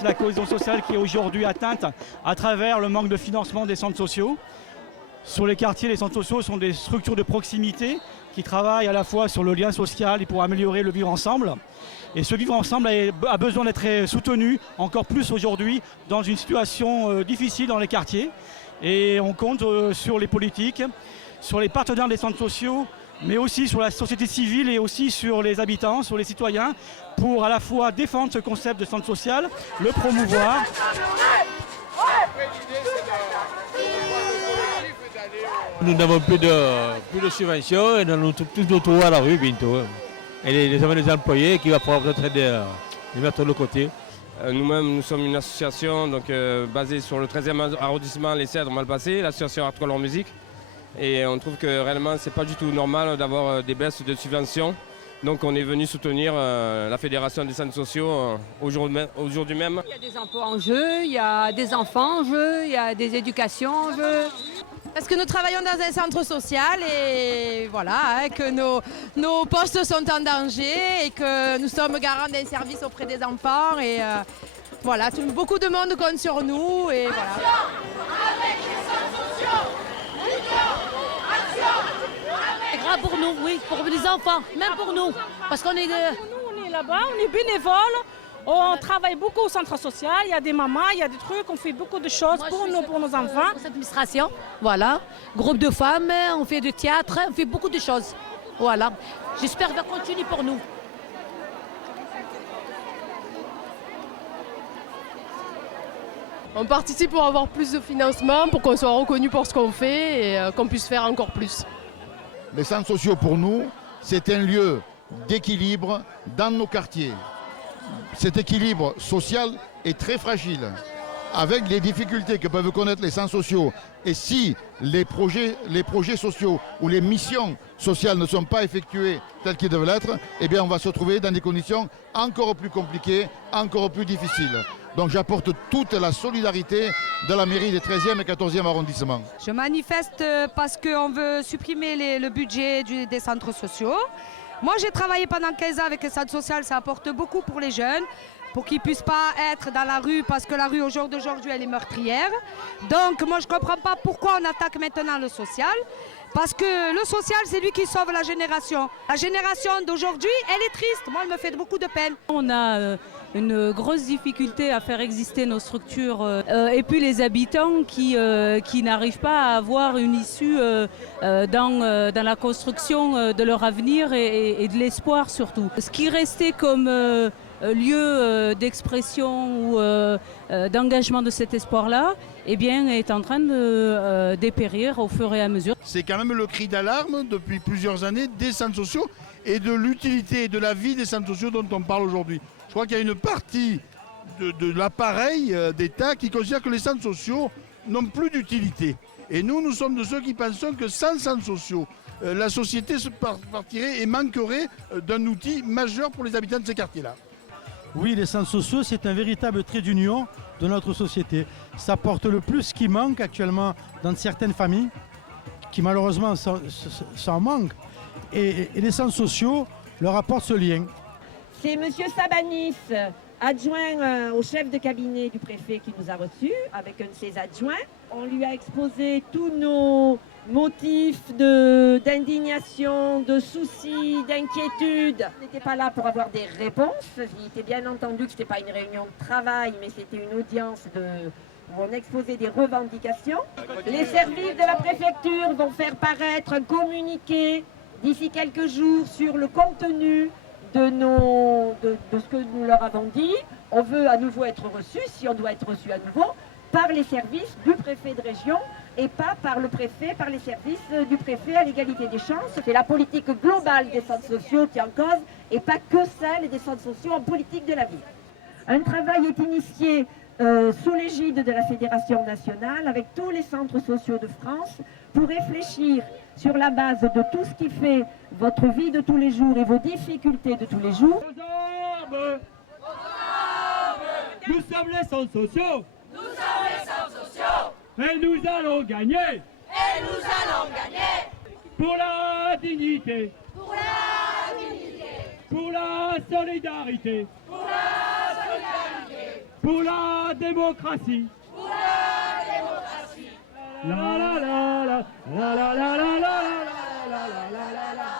c'est la cohésion sociale qui est aujourd'hui atteinte à travers le manque de financement des centres sociaux. Sur les quartiers, les centres sociaux sont des structures de proximité qui travaillent à la fois sur le lien social et pour améliorer le vivre ensemble. Et ce vivre ensemble a besoin d'être soutenu encore plus aujourd'hui dans une situation difficile dans les quartiers. Et on compte sur les politiques, sur les partenaires des centres sociaux, mais aussi sur la société civile et aussi sur les habitants, sur les citoyens, pour à la fois défendre ce concept de centre social, le promouvoir. Nous n'avons plus de subventions et nous nous retrouvons à la rue bientôt. Et les avons des employés qui vont pouvoir peut-être les mettre de côté. Nous-mêmes, nous sommes une association basée sur le 13e arrondissement, les Cèdres Malpasset, l'association Art Color Musique. Et on trouve que réellement, ce n'est pas du tout normal d'avoir des baisses de subventions. Donc on est venu soutenir la Fédération des centres sociaux aujourd'hui même. Il y a des emplois en jeu, il y a des enfants en jeu, il y a des éducations en jeu. Parce que nous travaillons dans un centre social et voilà, que nos postes sont en danger et que nous sommes garants d'un service auprès des enfants. Et voilà, beaucoup de monde compte sur nous. Et voilà. Avec les centres sociaux, c'est grave pour nous, oui, pour les enfants, même pour nous. Parce qu'on est on est là-bas, on est bénévoles. On travaille beaucoup au centre social, il y a des mamans, il y a des trucs, on fait beaucoup de choses pour nos enfants. Pour cette administration, voilà. Groupe de femmes, on fait du théâtre, on fait beaucoup de choses. Voilà. J'espère que ça va continuer pour nous. On participe pour avoir plus de financement, pour qu'on soit reconnu pour ce qu'on fait et qu'on puisse faire encore plus. Les centres sociaux pour nous, c'est un lieu d'équilibre dans nos quartiers. Cet équilibre social est très fragile. Avec les difficultés que peuvent connaître les centres sociaux, et si les projets sociaux ou les missions sociales ne sont pas effectuées telles qu'ils devraient l'être, eh bien on va se retrouver dans des conditions encore plus compliquées, encore plus difficiles. Donc j'apporte toute la solidarité de la mairie des 13e et 14e arrondissements. Je manifeste parce qu'on veut supprimer le budget des centres sociaux. Moi, j'ai travaillé pendant 15 ans avec les centres sociaux, ça apporte beaucoup pour les jeunes, pour qu'ils ne puissent pas être dans la rue, parce que la rue, au jour d'aujourd'hui, elle est meurtrière. Donc, moi, je ne comprends pas pourquoi on attaque maintenant le social, parce que le social, c'est lui qui sauve la génération. La génération d'aujourd'hui, elle est triste. Moi, elle me fait beaucoup de peine. On a une grosse difficulté à faire exister nos structures et puis les habitants qui n'arrivent pas à avoir une issue dans la construction de leur avenir et de l'espoir surtout. Ce qui restait comme lieu d'expression ou d'engagement de cet espoir-là, eh bien, est en train de dépérir au fur et à mesure. C'est quand même le cri d'alarme depuis plusieurs années des centres sociaux et de l'utilité et de la vie des centres sociaux dont on parle aujourd'hui. Je crois qu'il y a une partie de l'appareil d'État qui considère que les centres sociaux n'ont plus d'utilité. Et nous sommes de ceux qui pensons que sans centres sociaux, la société se partirait et manquerait d'un outil majeur pour les habitants de ces quartiers-là. Oui, les centres sociaux, c'est un véritable trait d'union de notre société. Ça porte le plus qui manque actuellement dans certaines familles, qui malheureusement s'en manquent. Et les centres sociaux leur apportent ce lien. C'est M. Sabanis, adjoint au chef de cabinet du préfet, qui nous a reçus avec un de ses adjoints. On lui a exposé tous nos motifs d'indignation, de soucis, d'inquiétude. On n'était pas là pour avoir des réponses. Il était bien entendu que ce n'était pas une réunion de travail, mais c'était une audience où on exposait des revendications. Les services de la préfecture vont faire paraître un communiqué d'ici quelques jours sur le contenu de ce que nous leur avons dit. On veut à nouveau être reçu, si on doit être reçu à nouveau, par les services du préfet de région et pas par le préfet, par les services du préfet à l'égalité des chances. C'est la politique globale des centres sociaux qui est en cause et pas que celle des centres sociaux en politique de la ville. Un travail est initié sous l'égide de la Fédération nationale avec tous les centres sociaux de France pour réfléchir sur la base de tout ce qui fait votre vie de tous les jours et vos difficultés de tous les jours. Nous sommes les centres sociaux. Nous sommes les centres sociaux. Et nous allons gagner. Et nous allons gagner. Pour la dignité. Pour la dignité. Pour la solidarité. Pour la solidarité. Pour la démocratie. Pour la démocratie. La la la la la la la la la la la la la la la.